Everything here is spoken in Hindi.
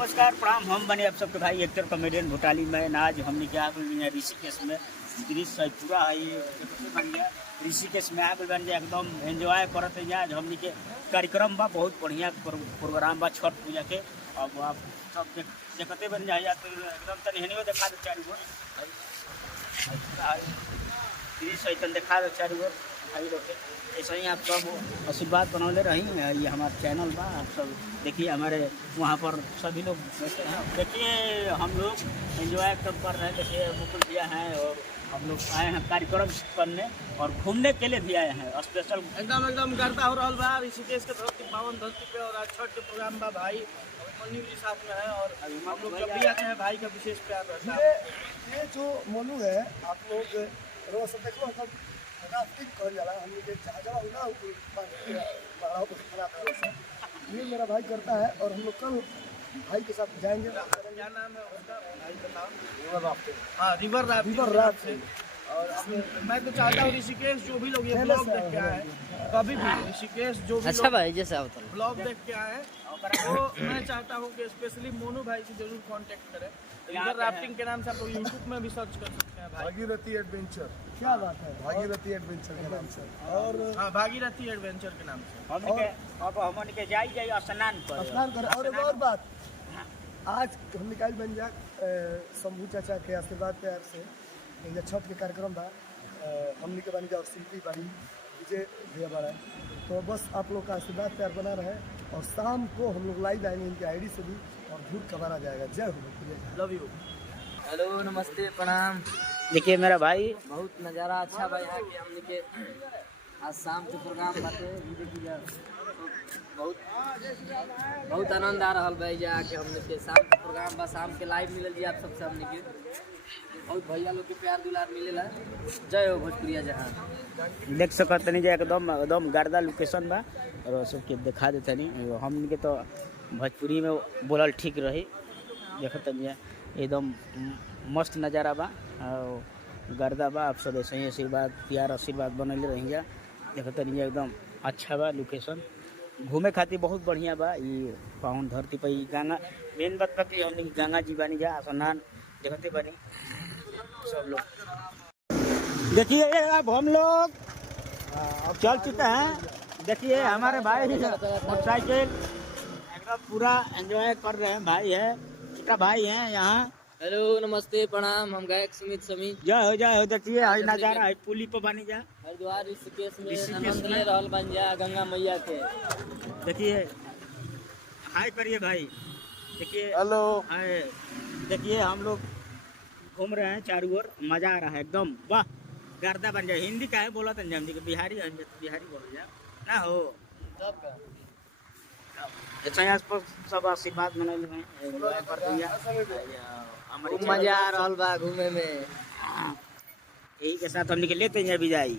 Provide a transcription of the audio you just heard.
नमस्कार प्रणाम। हम बने आप सबके भाई एक्टर कॉमेडियन भूटाली में। आज हमने क्या ऋषिकेश में दृश्य पूरा है ये बन गया। ऋषिकेश में आगे बन गया एकदम एंजॉय करते हैं। आज हमने के कार्यक्रम बा बहुत बढ़िया प्रोग्राम बा छठ पूजा के। अब आप सब देखते बन जाए तो एकदम तनी हेनियो देखा दो चारों ओर दृश्य देखा दो चारों ओर ऐसा ही आप सब आशीर्वाद बनौले रही। ये हमारा चैनल बा, आप सब देखिए हमारे वहाँ पर सभी लोग देखिए हम लोग एंजॉय सब कर रहे हैं। देखिए मुकुल भैया हैं और हम लोग आए हैं कार्यक्रम करने और घूमने के लिए भी आए हैं स्पेशल। एकदम गर्दा हो रहा बा ऋषिकेश के धरती पावन धरती पे और आज छठ के प्रोग्राम बा भाई मोनू जी साथ में है और हम लोग जब भी आते हैं भाई का विशेष प्यार रहता है। ये जो मोनू है आप लोग रोज सब देखो राफ्टिंग कर जाला हम लोग जहाँ ना ये मेरा भाई करता है और हम लोग कल भाई के साथ जाएंगे। क्या नाम है उसका भाई का नाम? River rafting. हाँ रिवर राफ्टिंग। और मैं तो चाहता हूँ ऋषिकेश जो भी लोग ये ब्लॉग देख के आए कभी भी ऋषिकेश जो भी अच्छा भाई जैसे ब्लॉग देख के आए तो मैं चाहता हूँ कि स्पेशली मोनू भाई से जरूर कांटेक्ट करें। रिवर राफ्टिंग के नाम से आप लोग यूट्यूब में भी सर्च कर सकते हैं भाई। भागीरथी एडवेंचर। क्या बात है? भागीरथी एडवेंचर के नाम से। और हाँ भागीरथी एडवेंचर के नाम से अब हमने के जाइए स्नान कर। और एक और बात, आज हम निकाल बन जा शंभू चाचा के आशीर्वाद प्यार से ये छठ के कार्यक्रम था। हमने के बन जाओ शिल्पी बाड़ी विजय भैया बड़ा, तो बस आप लोग का आशीर्वाद प्यार बना रहे और शाम को हम लोग लाइव आएंगे इनके आईडी से भी और झूठ कबारा जाएगा। जय हो, लव यू। हेलो नमस्ते प्रणाम। देखिए मेरा भाई बहुत नज़ारा अच्छा भाई यहाँ के हमने के आज शाम के प्रोग्राम बाटे बहुत बहुत आनंद आ रहा भाई जाके हमने के शाम के प्रोग्राम बा शाम के लाइव मिलल जी आप सबसे हमने के बहुत भैया लोग के प्यार दुलार मिलेला। जय हो भोजपुरिया जहाँ देख सकत नहीं जाए एकदम गर्दा लोकेशन बा और सबके दिखा देते नहीं। हमके तो भोजपुरी में बोलल ठीक रही। देखत नहीं एकदम मस्त नज़ारा बा गर्दा बा। आप सब ऐसे ही आशीर्वाद प्यार आशीर्वाद बनल रहेंगे। देखत नहीं एकदम अच्छा बा लोकेशन घूमे खातिर बहुत बढ़िया बा। ये पावन धरती पर गंगा मेन बात बा कि हमने गंगा जी बनी जा स्नान देखते बनी सब लोग। देखिए अब हम लोग चल चुके हैं। देखिए हमारे भाई मोटरसाइकिल एकदम पूरा एंजॉय कर रहे हैं। भाई है छोटा भाई है यहाँ। हेलो नमस्ते प्रणाम। हम गायक सुमित समी। जय हो। देखिए हई नजारा है पुली पर बनी जा हरिद्वार ऋषिकेश में आनंद ले रहल बन जा गंगा मैया के। देखिए हाय करिए भाई। देखिए हेलो हाय। देखिए हम लोग घूम रहे हैं चारों ओर मजा आ रहा है एकदम वाह गर्दा बन जाए। हिंदी का है बोला था बिहारी बोल जाए ना हो ऐसा आस पास सब आशीर्वाद मना हुए मजा आ रहा बा घूमे में। यही के साथ हम निकले लेते हैं अभी जाई।